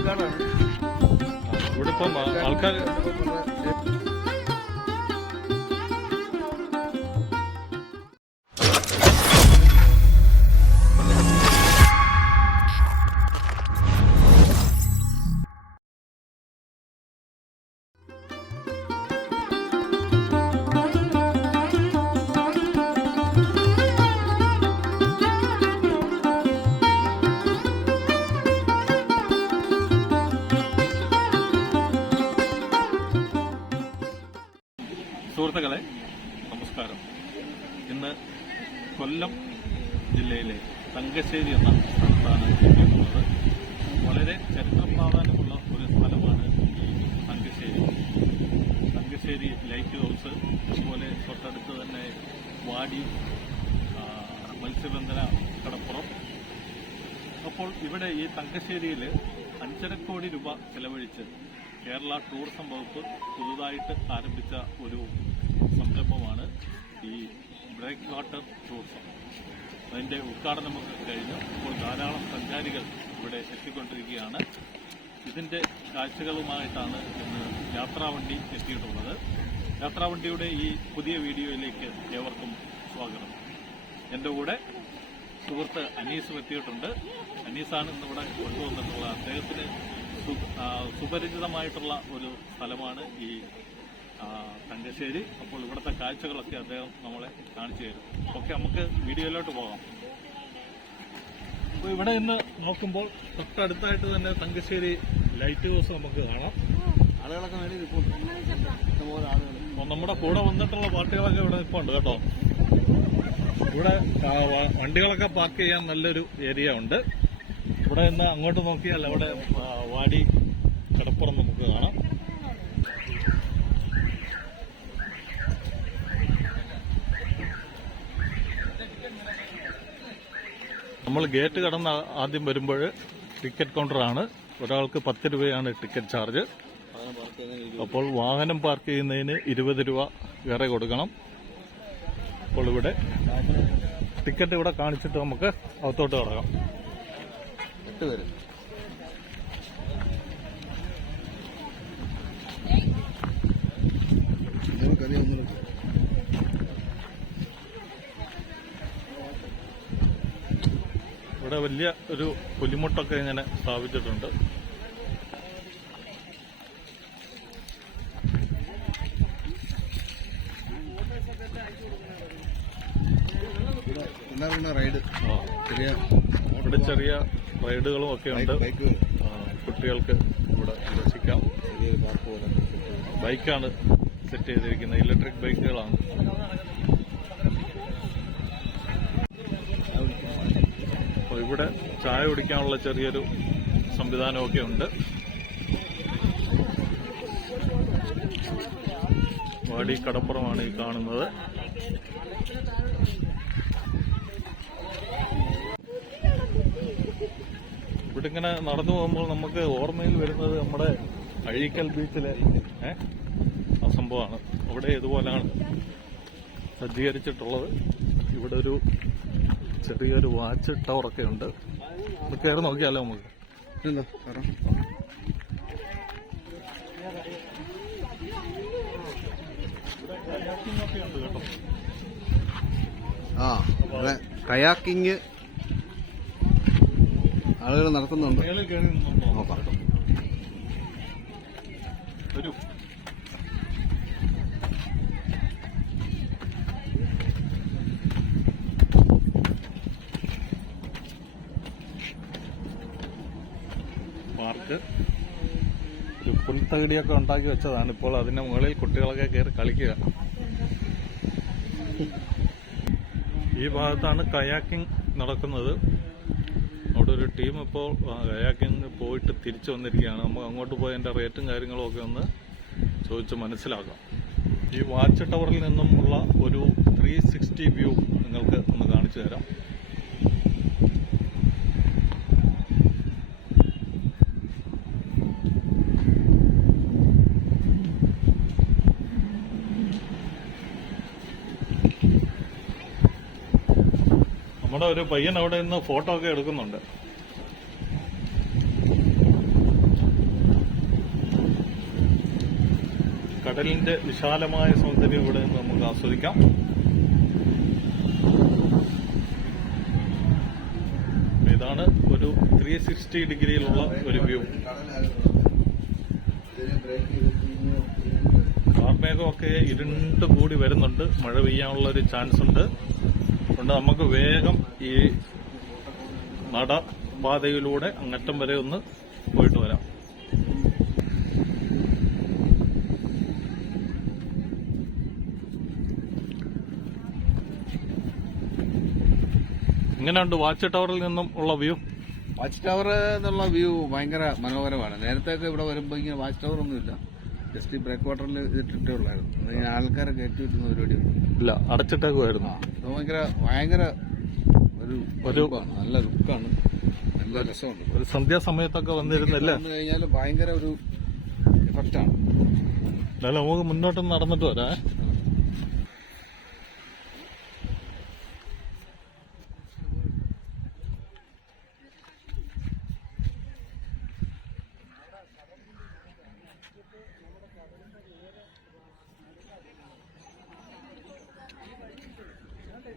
ഇവിടെ ഇപ്പം ആൾക്കാർ സുഹൃത്തുക്കളെ നമസ്കാരം. ഇന്ന് കൊല്ലം ജില്ലയിലെ തങ്കശ്ശേരി എന്ന സ്ഥലത്താണ് എത്തിയിട്ടുള്ളത്. വളരെ ചരിത്ര പ്രാധാന്യമുള്ള ഒരു സ്ഥലമാണ് ഈ തങ്കശ്ശേരി ലൈറ്റ് ഹൗസ്. അതുപോലെ തൊട്ടടുത്ത് തന്നെ വാടി മത്സ്യബന്ധന കടപ്പുറം. അപ്പോൾ ഇവിടെ ഈ തങ്കശ്ശേരിയിൽ 5.5 കോടി രൂപ ചെലവഴിച്ച് കേരള ടൂറിസം വകുപ്പ് പുതുതായിട്ട് ആരംഭിച്ച ഒരു സംരംഭമാണ് ഈ ബ്രേക്ക് വാട്ടർ ടൂറിസം. അതിൻ്റെ ഉദ്ഘാടനമൊക്കെ കഴിഞ്ഞു. ഇപ്പോൾ ധാരാളം സഞ്ചാരികൾ ഇവിടെ എത്തിക്കൊണ്ടിരിക്കുകയാണ്. ഇതിൻ്റെ കാഴ്ചകളുമായിട്ടാണ് ഇന്ന് യാത്രാവണ്ടി എത്തിയിട്ടുള്ളത്. യാത്രാവണ്ടിയുടെ ഈ പുതിയ വീഡിയോയിലേക്ക് ഏവർക്കും സ്വാഗതം. എൻ്റെ കൂടെ സുഹൃത്ത് അനീസും എത്തിയിട്ടുണ്ട്. അനീസാണ് ഇന്നിവിടെ കൊണ്ടുവന്നിട്ടുള്ളത്. അദ്ദേഹത്തിന് സുപരിചിതമായിട്ടുള്ള ഒരു സ്ഥലമാണ് ഈ തങ്കശ്ശേരി. അപ്പോൾ ഇവിടുത്തെ കാഴ്ചകളൊക്കെ അദ്ദേഹം നമ്മളെ കാണിച്ചു തരും. ഓക്കെ, നമുക്ക് വീഡിയോയിലോട്ട് പോകാം. അപ്പോൾ ഇവിടെ ഇന്ന് നോക്കുമ്പോൾ തൊട്ടടുത്തായിട്ട് തന്നെ തങ്കശ്ശേരി ലൈറ്റ് ഹൗസ് നമുക്ക് കാണാം. ആളുകളൊക്കെ അപ്പോൾ നമ്മുടെ കൂടെ വന്നിട്ടുള്ള പാർട്ടികളൊക്കെ ഇവിടെ ഇപ്പോൾ ഉണ്ട് കേട്ടോ. ഇവിടെ വണ്ടികളൊക്കെ പാർക്ക് ചെയ്യാൻ നല്ലൊരു ഏരിയ ഉണ്ട്. ഇവിടെ നിന്ന് അങ്ങോട്ട് നോക്കിയാൽ അവിടെ വാടി കടപ്പുറം നമുക്ക് കാണാം. നമ്മൾ ഗേറ്റ് കടന്ന് ആദ്യം വരുമ്പോൾ ടിക്കറ്റ് കൗണ്ടറാണ്. ഒരാൾക്ക് 10 രൂപയാണ് ടിക്കറ്റ് ചാർജ്. അപ്പോൾ വാഹനം പാർക്ക് ചെയ്യുന്നതിന് 20 രൂപ വേറെ കൊടുക്കണം. അപ്പോൾ ഇവിടെ ടിക്കറ്റ് ഇവിടെ കാണിച്ചിട്ട് നമുക്ക് അകത്തോട്ട് കടക്കാം. ഇവിടെ വലിയ ഒരു പുലിമുട്ടൊക്കെ ഇങ്ങനെ സ്ഥാപിച്ചിട്ടുണ്ട്. ഇവിടെ ചെറിയ റൈഡുകളും ഒക്കെ ഉണ്ട്. കുട്ടികൾക്ക് ഇവിടെ രസിക്കാം. ബൈക്കാണ് സെറ്റ് ചെയ്തിരിക്കുന്നത്. ഇലക്ട്രിക് ബൈക്കുകളാണ്. അപ്പോൾ ഇവിടെ ചായ കുടിക്കാനുള്ള ചെറിയൊരു സംവിധാനമൊക്കെ ഉണ്ട്. വാടി കടപ്പുറമാണ് ഈ കാണുന്നത്. ഇവിടെ ഇങ്ങനെ നടന്നു പോകുമ്പോൾ നമുക്ക് ഓർമ്മയിൽ വരുന്നത് നമ്മുടെ അഴീക്കൽ ബീച്ചിലെ ആ സംഭവമാണ്. അവിടെ ഇതുപോലെയാണ് സജ്ജീകരിച്ചിട്ടുള്ളത്. ഇവിടെ ഒരു ചെറിയൊരു വാച്ച് ടവറൊക്കെ ഉണ്ട്. ഇത് കയറി നോക്കിയാലോ നമുക്ക്? കയാക്കിംഗ് ഉണ്ട് കേട്ടോ. കയാക്കിംഗ് ആളുകൾ നടത്തുന്നുണ്ട്. ഒരു പാർക്ക്, ഒരു പുൽത്തകിടിയൊക്കെ ഉണ്ടാക്കി വെച്ചതാണ്. ഇപ്പോൾ അതിന്റെ മുകളിൽ കുട്ടികളൊക്കെ കയറി കളിക്കുക. ഈ ഭാഗത്താണ് കയാക്കിംഗ് നടക്കുന്നത്. അവിടെ ഒരു ടീം ഇപ്പോൾ കയാക്കിംഗ് പോയിട്ട് തിരിച്ചു വന്നിരിക്കുകയാണ്. നമുക്ക് അങ്ങോട്ട് പോയതിൻ്റെ റേറ്റും കാര്യങ്ങളും ഒക്കെ ഒന്ന് ചോദിച്ച് മനസ്സിലാക്കാം. ഈ വാച്ച് ടവറിൽ നിന്നുമുള്ള ഒരു 360 വ്യൂ നിങ്ങൾക്ക് ഒന്ന് കാണിച്ചു തരാം. നമ്മുടെ ഒരു പയ്യൻ അവിടെ നിന്ന് ഫോട്ടോ ഒക്കെ എടുക്കുന്നുണ്ട്. കടലിന്റെ വിശാലമായ സൗന്ദര്യം ഇവിടെ നിന്ന് നമുക്ക് ആസ്വദിക്കാം. ഇതാണ് ഒരു 360 ഡിഗ്രിയിലുള്ള ഒരു വ്യൂ. കാർമേഘമൊക്കെ ഇരുണ്ട് കൂടി വരുന്നുണ്ട്. മഴ പെയ്യാനുള്ള ഒരു ചാൻസ് ഉണ്ട്. അതുകൊണ്ട് നമുക്ക് വേഗം ഈ നടപാതയിലൂടെ അങ്ങറ്റം വരെ ഒന്ന് പോയിട്ട് വരാം. എങ്ങനെയുണ്ട് വാച്ച് ടവറിൽ നിന്നും ഉള്ള വ്യൂ? വാച്ച് ടവർ എന്നുള്ള വ്യൂ ഭയങ്കര മനോഹരമാണ്. നേരത്തെ ഒക്കെ ഇവിടെ വരുമ്പോൾ ഇങ്ങനെ വാച്ച് ടവർ ഒന്നുമില്ല, ജസ്റ്റ് ഈ ബ്രേക്ക് വാട്ടറിൽ ഇതിട്ടിട്ടേ ഉള്ളായിരുന്നു. ഇങ്ങനെ ആൾക്കാരെ കയറ്റി വിട്ടുന്ന പരിപാടിയൊന്നും ഇല്ല, അടച്ചിട്ടേക്കുമായിരുന്നു. ഭയങ്കര ഒരു നല്ല ലുക്കാണ്, നല്ല രസമുണ്ട്. ഒരു സന്ധ്യാസമയത്തൊക്കെ വന്നിരുന്നല്ലേ, വന്നു കഴിഞ്ഞാൽ ഭയങ്കര ഒരു എഫക്റ്റാണ്. എന്നാലും നമുക്ക് മുന്നോട്ട് നടന്നിട്ട് വരാം.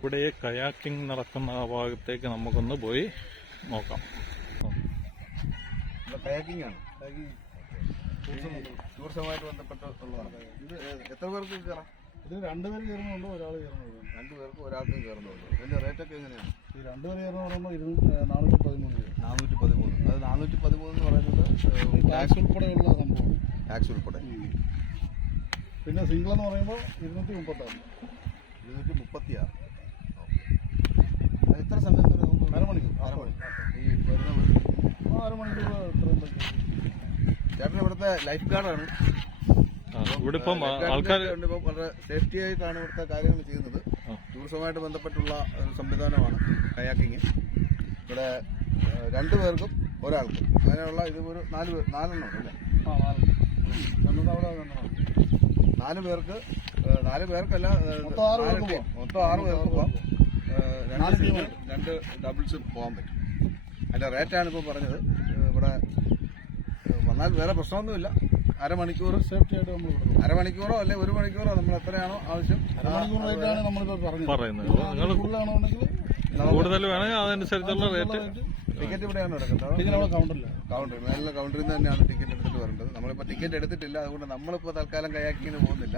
ഇവിടെ കയാക്കിംഗ് നടക്കുന്ന ആ ഭാഗത്തേക്ക് നമുക്കൊന്ന് പോയി നോക്കാം. കയാക്കിംഗ് ആണ്, ടൂറിസവുമായിട്ട് ബന്ധപ്പെട്ടുള്ളതാണ്. ഇത് എത്ര പേർക്ക് കയറാം? ഇത് 2 പേര് കയറുന്നുണ്ടോ, ഒരാൾ കയറുന്നുണ്ടോ? 2 പേർക്ക് ഒരാൾക്കും കയറുന്നുള്ളൂ. ഇതിന്റെ റേറ്റൊക്കെ എങ്ങനെയാണ്? ഈ 2 പേര് കയറുന്ന പറയുമ്പോൾ 413 രൂപ. 413. അത് 413 എന്ന് പറയുന്നത് ടാക്സ് ഉൾപ്പെടെയുള്ള സംഭവം. ടാക്സ് ഉൾപ്പെടെ. പിന്നെ സിംഗിൾ എന്ന് പറയുമ്പോൾ 236. 236. എത്ര സമയം വരെ നമുക്ക്? അരമണിക്കൂർ. ഈ വരുന്ന അരമണിക്കൂർ ഇത്രയും. ചേട്ടൻ ഇവിടുത്തെ ലൈഫ് ഗാർഡാണ്. ഇവിടെ ഇപ്പം ആൾക്കാർ വളരെ സേഫ്റ്റി ആയിട്ടാണ് ഇവിടുത്തെ കാര്യങ്ങൾ ചെയ്യുന്നത്. ടൂറിസവുമായിട്ട് ബന്ധപ്പെട്ടുള്ള ഒരു സംവിധാനമാണ് കയാക്കിങ്. ഇവിടെ 2 പേർക്കും ഒരാൾക്കും അങ്ങനെയുള്ള ഇത് ഒരു 4 അല്ലേ? 4 പേർക്ക് 4 പേർക്കല്ല, മൊത്തം 6 പേർക്ക് പോവാം. 2 ഡബിൾസ് പോകാൻ പറ്റും. അതിന്റെ റേറ്റാണ് ഇപ്പോൾ പറഞ്ഞത്. ഇവിടെ വന്നാൽ വേറെ പ്രശ്നമൊന്നുമില്ല. അരമണിക്കൂർ സേഫ്റ്റി ആയിട്ട് നമ്മൾ കൊടുക്കും. അരമണിക്കൂറോ അല്ലെ 1 മണിക്കൂറോ നമ്മൾ എത്രയാണോ ആവശ്യം അരമണിക്കൂർ റേറ്റാണ് നമ്മളിപ്പോൾ പറയുന്നത്. നിങ്ങൾ കൂടുതലാണെങ്കിൽ കൂടുതൽ വേണമെങ്കിൽ അതനുസരിച്ചുള്ള റേറ്റ്. ടിക്കറ്റ് ഇവിടെയാണ് എടുക്കുന്നത്. ടിക്കറ്റ് അവിടെ കൗണ്ടറില്ല. നല്ല കൗണ്ടറിൽ നിന്ന് തന്നെയാണ് ടിക്കറ്റ് എടുത്തിട്ട് വരേണ്ടത്. നമ്മളിപ്പോൾ ടിക്കറ്റ് എടുത്തിട്ടില്ല, അതുകൊണ്ട് നമ്മളിപ്പോൾ തൽക്കാലം കയാക്കിങ്ങിന് പോകുന്നില്ല.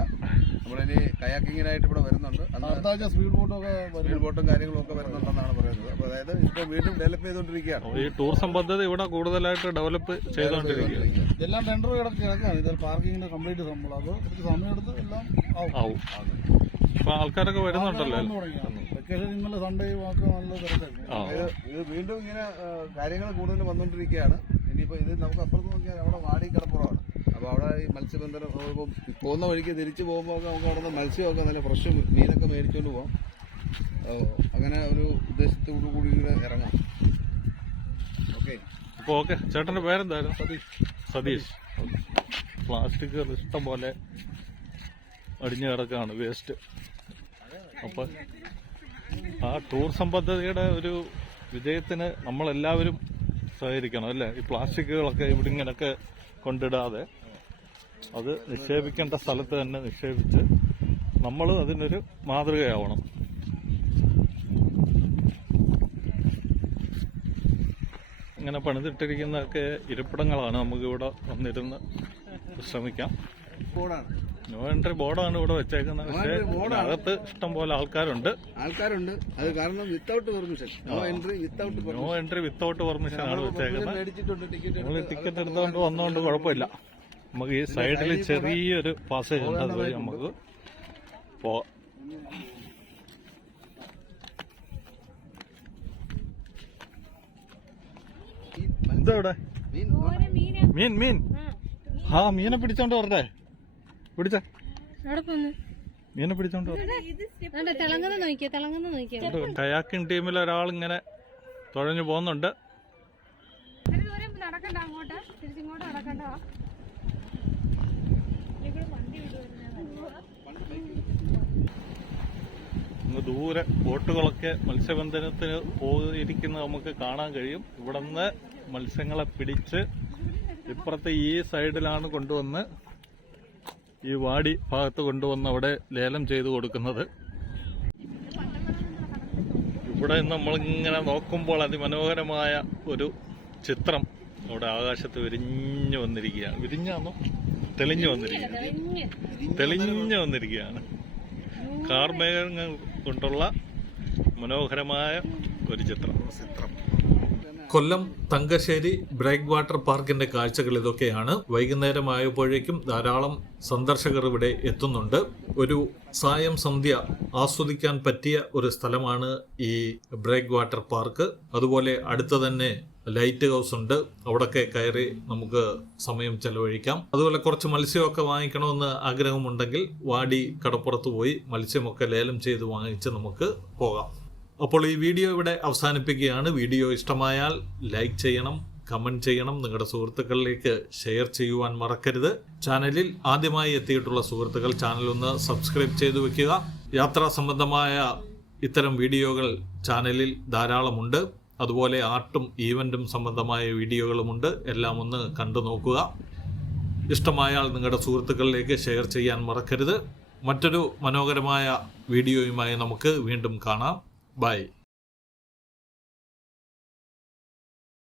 നമ്മളിനി കയാക്കിങ്ങിനായിട്ട് ഇവിടെ വരുന്നുണ്ട്. അടുത്താഴ്ച സ്പീഡ് ബോട്ടും കാര്യങ്ങളും ഒക്കെ വരുന്നുണ്ടെന്നാണ് പറയുന്നത്. അപ്പോൾ അതായത് ഇപ്പോൾ വീണ്ടും ഡെവലപ്പ് ചെയ്തുകൊണ്ടിരിക്കുകയാണ്. ഈ ടൂറിസം പദ്ധതി ഇവിടെ കൂടുതലായിട്ട് ഡെവലപ്പ് ചെയ്തുകൊണ്ടിരിക്കുകയാണ്. ഇതെല്ലാം ടെൻഡർ കിടക്കാണ്. ഇത് പാർക്കിങ്ങിന്റെ കംപ്ലീറ്റ് സംഭവം. അത് സമയമെടുത്ത് എല്ലാം ആവും. അപ്പൊ ആൾക്കാരൊക്കെ വരുന്നുണ്ടല്ലോ. വെക്കേഷൻ ഇന്നലെ സൺഡേ ഒക്കെ നല്ല തിരക്കായിരുന്നു. ഇത് വീണ്ടും ഇങ്ങനെ കാര്യങ്ങൾ കൂടുതൽ വന്നുകൊണ്ടിരിക്കുകയാണ്. ഇനിയിപ്പോൾ ഇത് നമുക്ക് അപ്പുറത്ത് നോക്കിയാൽ അവിടെ വാടി കിടപ്പുറമാണ്. അപ്പോൾ അവിടെ ഈ മത്സ്യബന്ധനം പോകുന്ന വഴിക്ക് തിരിച്ചു പോകുമ്പോൾ നമുക്ക് അവിടെ നിന്ന് മത്സ്യമൊക്കെ നല്ല ഫ്രഷ് മീനൊക്കെ മേടിച്ചുകൊണ്ട് പോകാം. അങ്ങനെ ഒരു ഉദ്ദേശത്തോടു കൂടി ഇവിടെ ഇറങ്ങാം. ഓക്കെ. അപ്പോൾ ഓക്കെ. ചേട്ടൻ്റെ പേരെന്തായാലും? സതീഷ്. പ്ലാസ്റ്റിക് ഇഷ്ടം പോലെ അടിഞ്ഞു കിടക്കുകയാണ്, വേസ്റ്റ്. അപ്പം ആ ടൂറിസം പദ്ധതിയുടെ ഒരു വിജയത്തിന് നമ്മളെല്ലാവരും സഹകരിക്കണം അല്ലേ? ഈ പ്ലാസ്റ്റിക്കുകളൊക്കെ ഇവിടെ ഇങ്ങനെയൊക്കെ കൊണ്ടിടാതെ അത് നിക്ഷേപിക്കേണ്ട സ്ഥലത്ത് തന്നെ നിക്ഷേപിച്ച് നമ്മളും അതിനൊരു മാതൃകയാവണം. ഇങ്ങനെ പണിതിട്ടിരിക്കുന്നതൊക്കെ ഇരിപ്പിടങ്ങളാണ്. നമുക്കിവിടെ വന്നിരുന്ന് വിശ്രമിക്കാം. നോ എൻട്രി ബോർഡാണ് ഇവിടെ വെച്ചേക്കുന്നത്. പക്ഷേ അകത്ത് ഇഷ്ടം പോലെ ആൾക്കാരുണ്ട്. അത് കാരണം without permission. No entry without permission ആണ് വെച്ചേക്കുന്നത്. നമ്മൾ ടിക്കറ്റ് എടുത്തുകൊണ്ട് വന്നുകൊണ്ട് കുഴപ്പമില്ല. നമുക്ക് ഈ സൈഡിൽ ചെറിയൊരു പാസേജ് ഉണ്ട്, അതുവഴി നമുക്ക് പോവാം. എന്താ മീൻ? ആ മീനെ പിടിച്ചോണ്ട് വരട്ടെ. പിടിച്ച മീനെ പിടിച്ചോണ്ട് കയാക്കിംഗ് ടീമിൽ ഒരാളിങ്ങനെ തുഴഞ്ഞു പോകുന്നുണ്ട്. ഇന്ന് ദൂരെ ബോട്ടുകളൊക്കെ മത്സ്യബന്ധനത്തിന് പോയിരിക്കുന്നത് നമുക്ക് കാണാൻ കഴിയും. ഇവിടെ നിന്ന് മത്സ്യങ്ങളെ പിടിച്ച് ഇപ്പുറത്തെ ഈ സൈഡിലാണ് കൊണ്ടുവന്ന് ഈ വാടി ഭാഗത്ത് കൊണ്ടുവന്ന് അവിടെ ലേലം ചെയ്ത് കൊടുക്കുന്നത്. ഇവിടെ നമ്മളിങ്ങനെ നോക്കുമ്പോൾ അതിമനോഹരമായ ഒരു ചിത്രം അവിടെ ആകാശത്ത് വിരിഞ്ഞു വന്നിരിക്കുകയാണ്. വിരിഞ്ഞാന്നോ? തെളിഞ്ഞു വന്നിരിക്കുകയാണ്. കാർമേഘങ്ങൾ കൊണ്ടുള്ള മനോഹരമായ ഒരു ചിത്രം. കൊല്ലം തങ്കശ്ശേരി ബ്രേക്ക് വാട്ടർ പാർക്കിന്റെ കാഴ്ചകൾ ഇതൊക്കെയാണ്. വൈകുന്നേരമായപ്പോഴേക്കും ധാരാളം സന്ദർശകർ ഇവിടെ എത്തുന്നുണ്ട്. ഒരു സായം സന്ധ്യ ആസ്വദിക്കാൻ പറ്റിയ ഒരു സ്ഥലമാണ് ഈ ബ്രേക്ക് വാട്ടർ പാർക്ക്. അതുപോലെ അടുത്ത് തന്നെ ലൈറ്റ് ഹൗസ് ഉണ്ട്. അവിടൊക്കെ കയറി നമുക്ക് സമയം ചെലവഴിക്കാം. അതുപോലെ കുറച്ച് മത്സ്യമൊക്കെ വാങ്ങിക്കണമെന്ന് ആഗ്രഹമുണ്ടെങ്കിൽ വാടി കടപ്പുറത്ത് പോയി മത്സ്യമൊക്കെ ലേലം ചെയ്ത് വാങ്ങിച്ച് നമുക്ക് പോകാം. അപ്പോൾ ഈ വീഡിയോ ഇവിടെ അവസാനിപ്പിക്കുകയാണ്. വീഡിയോ ഇഷ്ടമായാൽ ലൈക്ക് ചെയ്യണം, കമന്റ് ചെയ്യണം, നിങ്ങളുടെ സുഹൃത്തുക്കളിലേക്ക് ഷെയർ ചെയ്യുവാൻ മറക്കരുത്. ചാനലിൽ ആദ്യമായി എത്തിയിട്ടുള്ള സുഹൃത്തുക്കൾ ചാനൽ ഒന്ന് സബ്സ്ക്രൈബ് ചെയ്തു വെക്കുക. യാത്രാ സംബന്ധമായ ഇത്തരം വീഡിയോകൾ ചാനലിൽ ധാരാളമുണ്ട്. അതുപോലെ ആർട്ടും ഈവൻറ്റും സംബന്ധമായ വീഡിയോകളുമുണ്ട്. എല്ലാം ഒന്ന് കണ്ടു നോക്കുക. ഇഷ്ടമായാൽ നിങ്ങളുടെ സുഹൃത്തുക്കളിലേക്ക് ഷെയർ ചെയ്യാൻ മറക്കരുത്. മറ്റൊരു മനോഹരമായ വീഡിയോയുമായി നമുക്ക് വീണ്ടും കാണാം. Bye.